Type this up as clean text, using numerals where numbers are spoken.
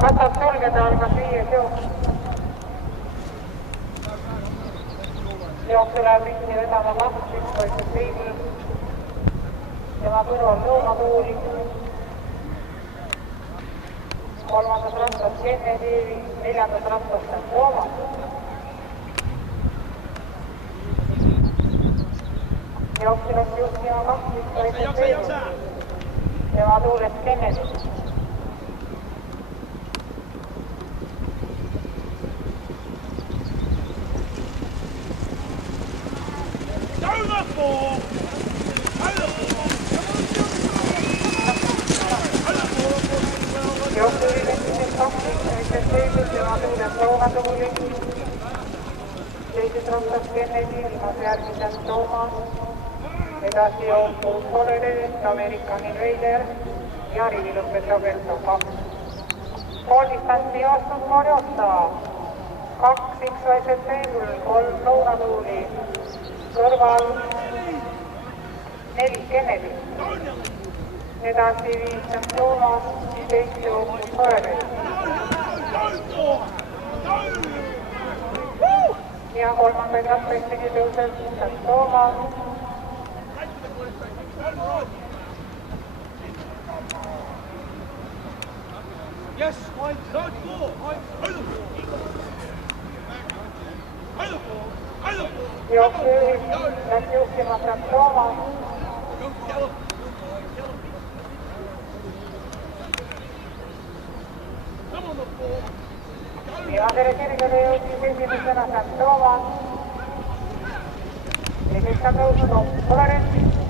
Katsad sulgeda, algas 5. jooks. Jooksu läheb ringi vedama 2 võitleb Heimil. Tema kõrval Lõunatuuli. Kolmandas rattas Kennedy, 4. rattas on Toomas. Jooksu läks juhtima 2 võitleb Heimil. Tema tuules Kennedy. Jooksu ülemised 2 võitleb Heimil, tema tuules Lõunatuuli. Teises rattas Kennedy, viimase järgmisel Toomas. Edasi jooksus Soledest, American Invader ja rivi lõpetab Elsa 2. Pooldistanti joostud Mariota. 2 X-Vaised Heimil, 3 Lõunatuuli. Kõrval 4 Kennedy. Edasi 5 Toomas, 7 jooksus Soledest. Ja kolmandaid rattaistegi tõuseb Toomas. Yes, Mike, not four. Jooksu läks juhtima Toomas. Viimasele sirgele jõudis esimesena Toomas. Teiseks on tõusnud Soledest.